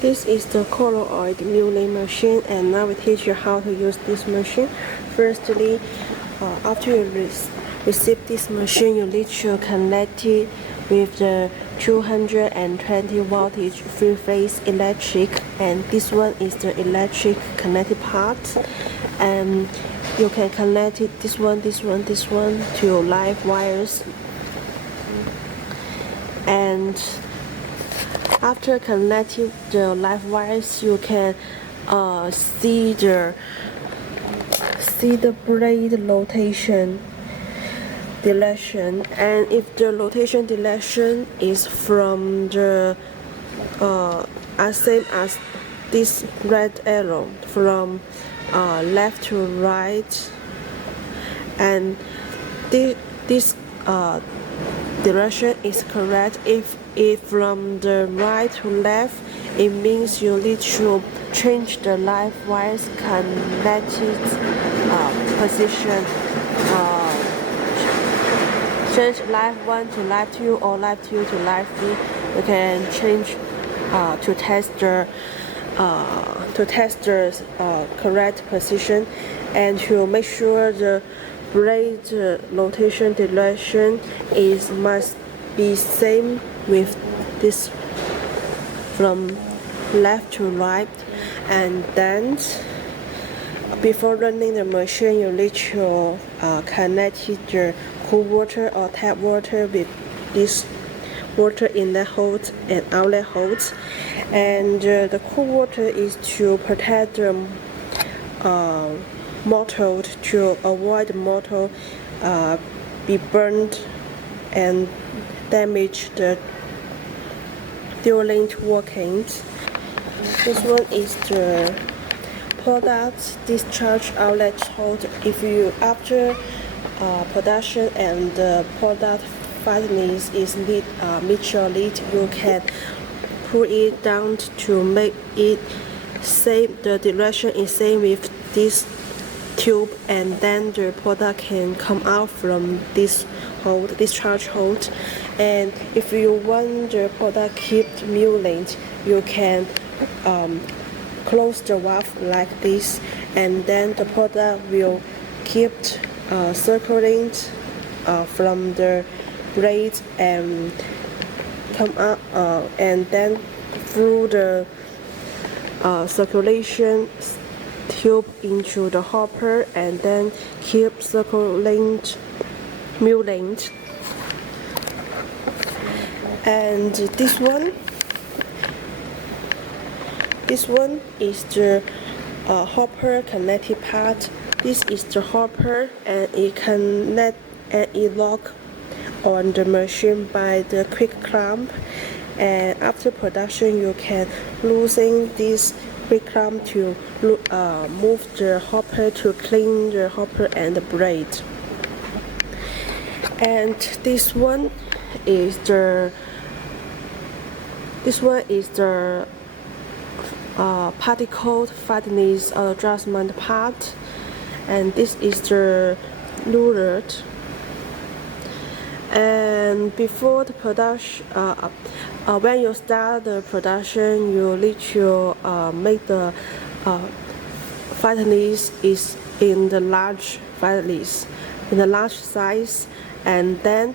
This is the colloid milling machine, and now we teach you how to use this machine. Firstly, after you receive this machine, you need to connect it with the 220 voltage three-phase electric, and this one is the electric connected part. And you can connect it this one to live wires. And after connecting the live wires, you can see the blade rotation direction, and if the rotation direction is from the same as this red arrow, from left to right, and this direction is correct. If from the right to left, it means you need to change the live wires connected position. Change live 1 to live 2 or live 2 to live 3. You can change to test the correct position, and to make sure the blade rotation direction must be same with this from left to right. And then before running the machine, you need to connect the cool water or tap water with this water inlet hose and outlet hose. And the cool water is to protect the motor, to avoid the motor be burned and damage during working. This one is the product discharge outlet hose. If you after production and the product fatness is mutual lead, you can pull it down to make it same. The direction is same with this tube, and then the product can come out from this hole, discharge hole. And if you want the product keep milling, you can close the valve like this, and then the product will keep circling from the blade and come up, and then through the circulation tube into the hopper, and then keep circling milling. And this one is the hopper connected part. This is the hopper, and it connect and it lock on the machine by the quick clamp. And after production, you can loosen this quick clamp to move the hopper, to clean the hopper and the blade. And this one is the particle fatness adjustment part, and this is the ruler. And before the production, when you start the production, you need to make the fatness is in the large fatness, in the large size, and then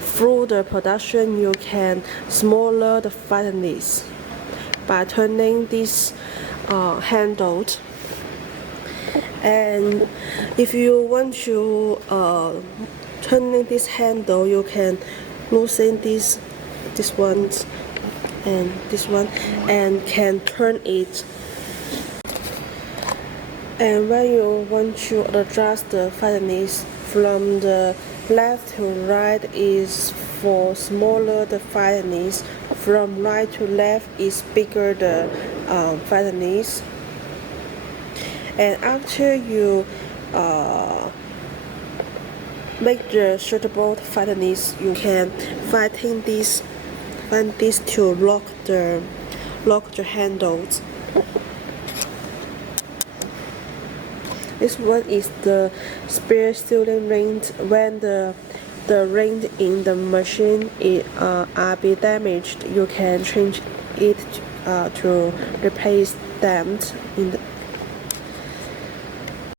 through the production you can smaller the fatness by turning this handle. And if you want to turn this handle, you can loosen this one and this one, and can turn it. And when you want to adjust the fatness from the left to right is for smaller the fatness, from right to left is bigger the fatness. And after you make the suitable fatness, you can find this to lock the handles. This one is the spare sealing ring. When the the ring in the machine are be damaged, you can change it to replace them